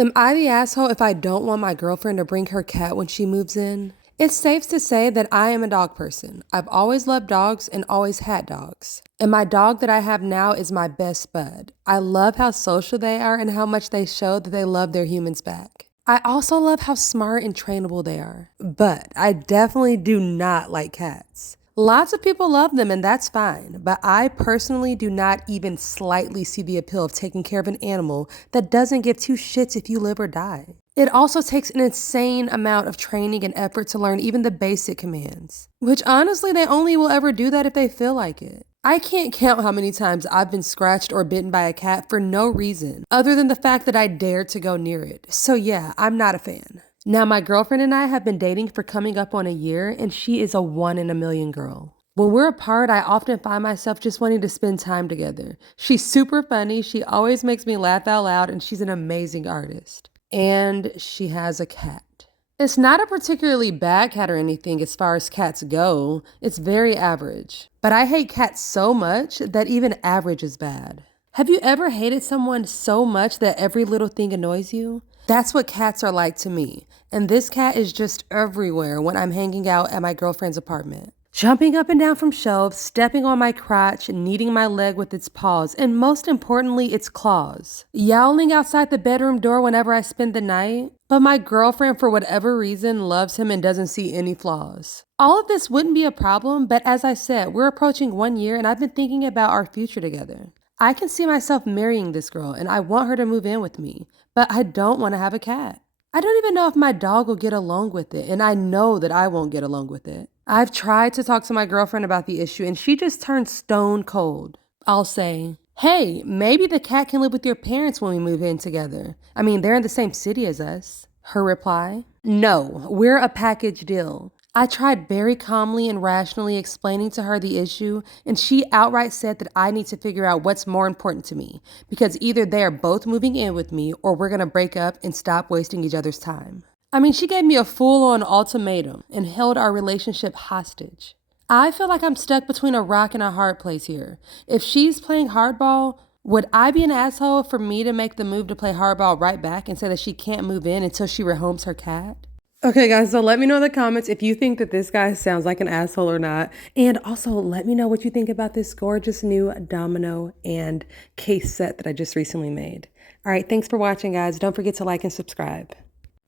Am I the asshole if I don't want my girlfriend to bring her cat when she moves in? It's safe to say that I am a dog person. I've always loved dogs and always had dogs. And my dog that I have now is my best bud. I love how social they are and how much they show that they love their humans back. I also love how smart and trainable they are. But I definitely do not like cats. Lots of people love them and that's fine, but I personally do not even slightly see the appeal of taking care of an animal that doesn't give two shits if you live or die. It also takes an insane amount of training and effort to learn even the basic commands, which honestly they only will ever do that if they feel like it. I can't count how many times I've been scratched or bitten by a cat for no reason other than the fact that I dared to go near it. So yeah, I'm not a fan. Now, my girlfriend and I have been dating for coming up on a year, and she is a 1 in a million girl. When we're apart, I often find myself just wanting to spend time together. She's super funny, she always makes me laugh out loud, and she's an amazing artist. And she has a cat. It's not a particularly bad cat or anything as far as cats go. It's very average. But I hate cats so much that even average is bad. Have you ever hated someone so much that every little thing annoys you? That's what cats are like to me. And this cat is just everywhere when I'm hanging out at my girlfriend's apartment. Jumping up and down from shelves, stepping on my crotch, kneading my leg with its paws, and most importantly, its claws. Yowling outside the bedroom door whenever I spend the night. But my girlfriend, for whatever reason, loves him and doesn't see any flaws. All of this wouldn't be a problem, but as I said, we're approaching 1 year and I've been thinking about our future together. I can see myself marrying this girl and I want her to move in with me, but I don't want to have a cat. I don't even know if my dog will get along with it, and I know that I won't get along with it. I've tried to talk to my girlfriend about the issue and she just turns stone cold. I'll say, hey, maybe the cat can live with your parents when we move in together. I mean, they're in the same city as us. Her reply, no, we're a package deal. I tried very calmly and rationally explaining to her the issue, and she outright said that I need to figure out what's more important to me, because either they are both moving in with me or we're gonna break up and stop wasting each other's time. I mean, she gave me a full-on ultimatum and held our relationship hostage. I feel like I'm stuck between a rock and a hard place here. If she's playing hardball, would I be an asshole for me to make the move to play hardball right back and say that she can't move in until she rehomes her cat? Okay, guys, so let me know in the comments if you think that this guy sounds like an asshole or not. And also let me know what you think about this gorgeous new domino and case set that I just recently made. All right, thanks for watching, guys. Don't forget to like and subscribe.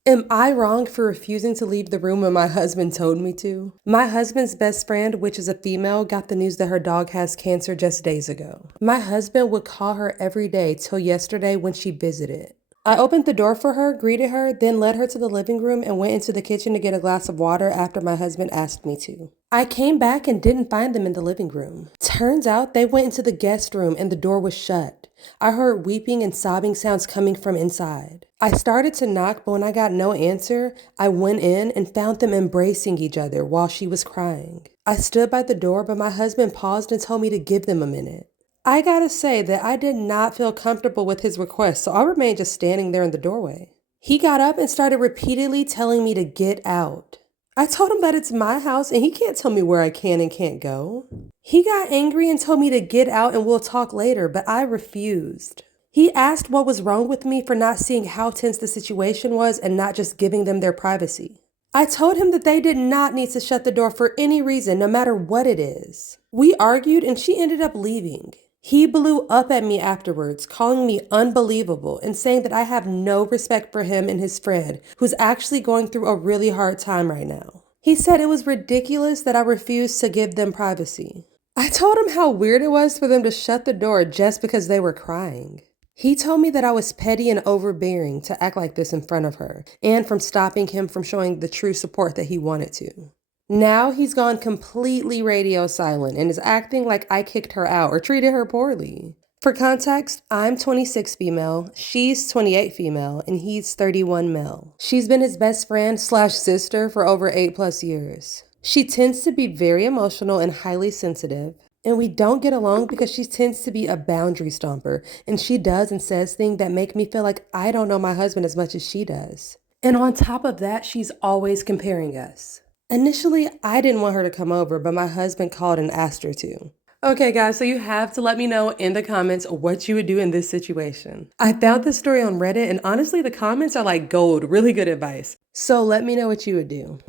Am I wrong for refusing to leave the room when my husband told me to? My husband's best friend, which is a female, got the news that her dog has cancer just days ago. My husband would call her every day till yesterday when she visited. I opened the door for her, greeted her, then led her to the living room and went into the kitchen to get a glass of water after my husband asked me to. I came back and didn't find them in the living room. Turns out they went into the guest room and the door was shut. I heard weeping and sobbing sounds coming from inside. I started to knock, but when I got no answer, I went in and found them embracing each other while she was crying. I stood by the door, but my husband paused and told me to give them a minute. I gotta say that I did not feel comfortable with his request, so I remained just standing there in the doorway. He got up and started repeatedly telling me to get out. I told him that it's my house and he can't tell me where I can and can't go. He got angry and told me to get out and we'll talk later, but I refused. He asked what was wrong with me for not seeing how tense the situation was and not just giving them their privacy. I told him that they did not need to shut the door for any reason, no matter what it is. We argued and she ended up leaving. He blew up at me afterwards, calling me unbelievable and saying that I have no respect for him and his friend, who's actually going through a really hard time right now. He said it was ridiculous that I refused to give them privacy. I told him how weird it was for them to shut the door just because they were crying. He told me that I was petty and overbearing to act like this in front of her, and from stopping him from showing the true support that he wanted to. Now he's gone completely radio silent and is acting like I kicked her out or treated her poorly. For context, I'm 26 female, she's 28 female, and he's 31 male. She's been his best friend / sister for over 8+ years. She tends to be very emotional and highly sensitive, and we don't get along because she tends to be a boundary stomper, and she does and says things that make me feel like I don't know my husband as much as she does. And on top of that, she's always comparing us. Initially, I didn't want her to come over, but my husband called and asked her to. Okay, guys, so you have to let me know in the comments what you would do in this situation. I found this story on Reddit, and honestly, the comments are like gold, really good advice. So let me know what you would do.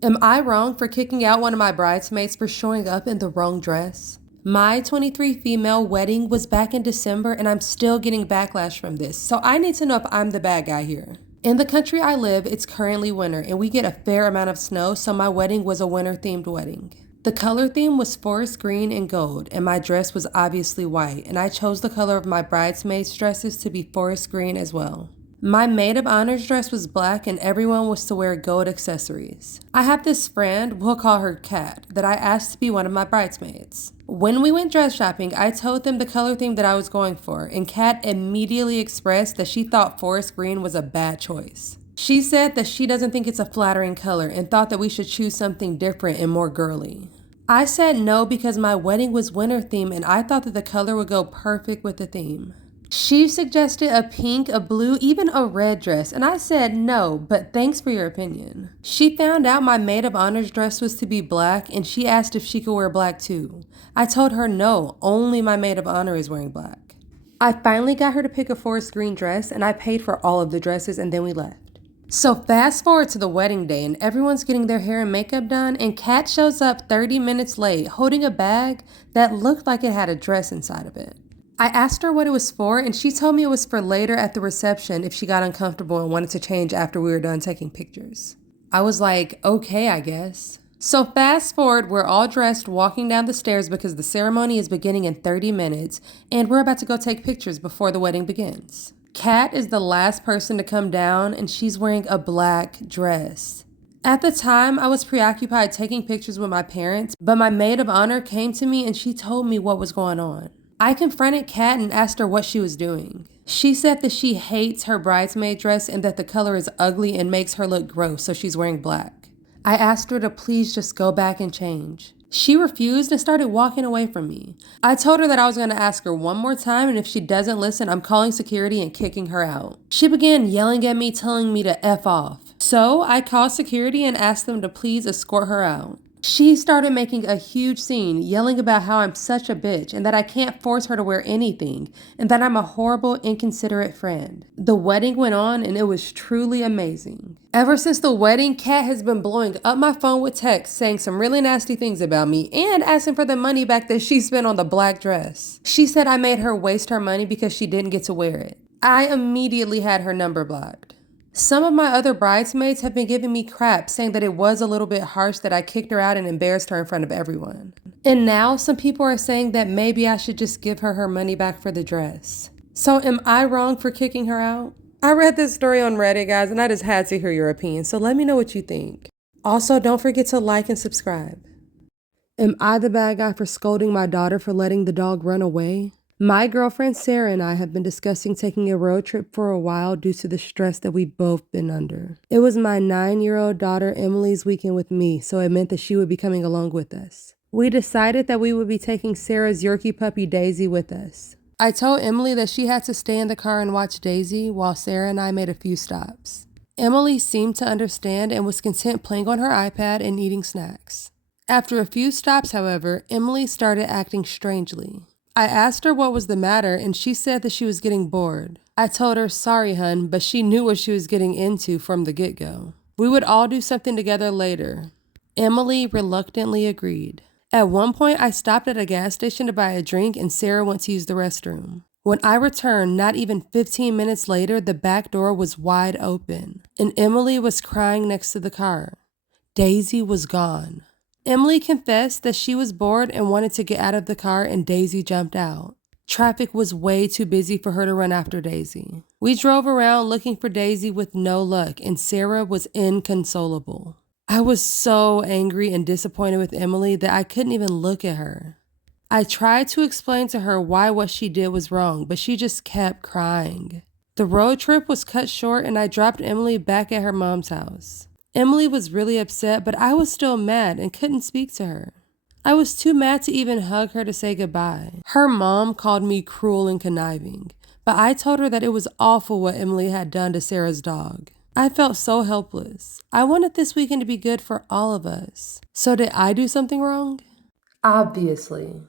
Am I wrong for kicking out one of my bridesmaids for showing up in the wrong dress? My 23 female wedding was back in December, and I'm still getting backlash from this, so I need to know if I'm the bad guy here. In the country I live, it's currently winter, and we get a fair amount of snow, so my wedding was a winter-themed wedding. The color theme was forest green and gold, and my dress was obviously white, and I chose the color of my bridesmaids' dresses to be forest green as well. My maid of honor's dress was black and everyone was to wear gold accessories. I have this friend, we'll call her Kat, that I asked to be one of my bridesmaids. When we went dress shopping, I told them the color theme that I was going for, and Kat immediately expressed that she thought forest green was a bad choice. She said that she doesn't think it's a flattering color and thought that we should choose something different and more girly. I said no because my wedding was winter theme and I thought that the color would go perfect with the theme. She suggested a pink, a blue, even a red dress, and I said no, but thanks for your opinion. She found out my maid of honor's dress was to be black, and she asked if she could wear black too. I told her no, only my maid of honor is wearing black. I finally got her to pick a forest green dress, and I paid for all of the dresses, and then we left. So fast forward to the wedding day, and everyone's getting their hair and makeup done, and Kat shows up 30 minutes late holding a bag that looked like it had a dress inside of it. I asked her what it was for, and she told me it was for later at the reception if she got uncomfortable and wanted to change after we were done taking pictures. I was like, okay, I guess. So fast forward, we're all dressed walking down the stairs because the ceremony is beginning in 30 minutes, and we're about to go take pictures before the wedding begins. Kat is the last person to come down, and she's wearing a black dress. At the time, I was preoccupied taking pictures with my parents, but my maid of honor came to me and she told me what was going on. I confronted Kat and asked her what she was doing. She said that she hates her bridesmaid dress and that the color is ugly and makes her look gross, so she's wearing black. I asked her to please just go back and change. She refused and started walking away from me. I told her that I was going to ask her one more time, and if she doesn't listen, I'm calling security and kicking her out. She began yelling at me, telling me to F off. So I called security and asked them to please escort her out. She started making a huge scene, yelling about how I'm such a bitch and that I can't force her to wear anything and that I'm a horrible, inconsiderate friend. The wedding went on and it was truly amazing. Ever since the wedding, Kat has been blowing up my phone with texts saying some really nasty things about me and asking for the money back that she spent on the black dress. She said I made her waste her money because she didn't get to wear it. I immediately had her number blocked. Some of my other bridesmaids have been giving me crap, saying that it was a little bit harsh that I kicked her out and embarrassed her in front of everyone. And now some people are saying that maybe I should just give her her money back for the dress. So am I wrong for kicking her out? I read this story on Reddit, guys, and I just had to hear your opinion, so let me know what you think. Also, don't forget to like and subscribe. Am I the bad guy for scolding my daughter for letting the dog run away? My girlfriend Sarah and I have been discussing taking a road trip for a while due to the stress that we've both been under. It was my 9-year-old daughter Emily's weekend with me, so it meant that she would be coming along with us. We decided that we would be taking Sarah's Yorkie puppy Daisy with us. I told Emily that she had to stay in the car and watch Daisy while Sarah and I made a few stops. Emily seemed to understand and was content playing on her iPad and eating snacks. After a few stops, however, Emily started acting strangely. I asked her what was the matter, and she said that she was getting bored. I told her, sorry, hun, but she knew what she was getting into from the get-go. We would all do something together later. Emily reluctantly agreed. At one point, I stopped at a gas station to buy a drink, and Sarah went to use the restroom. When I returned, not even 15 minutes later, the back door was wide open, and Emily was crying next to the car. Daisy was gone. Emily confessed that she was bored and wanted to get out of the car, and Daisy jumped out. Traffic was way too busy for her to run after Daisy. We drove around looking for Daisy with no luck, and Sarah was inconsolable. I was so angry and disappointed with Emily that I couldn't even look at her. I tried to explain to her why what she did was wrong, but she just kept crying. The road trip was cut short, and I dropped Emily back at her mom's house. Emily was really upset, but I was still mad and couldn't speak to her. I was too mad to even hug her to say goodbye. Her mom called me cruel and conniving, but I told her that it was awful what Emily had done to Sarah's dog. I felt so helpless. I wanted this weekend to be good for all of us. So did I do something wrong? Obviously.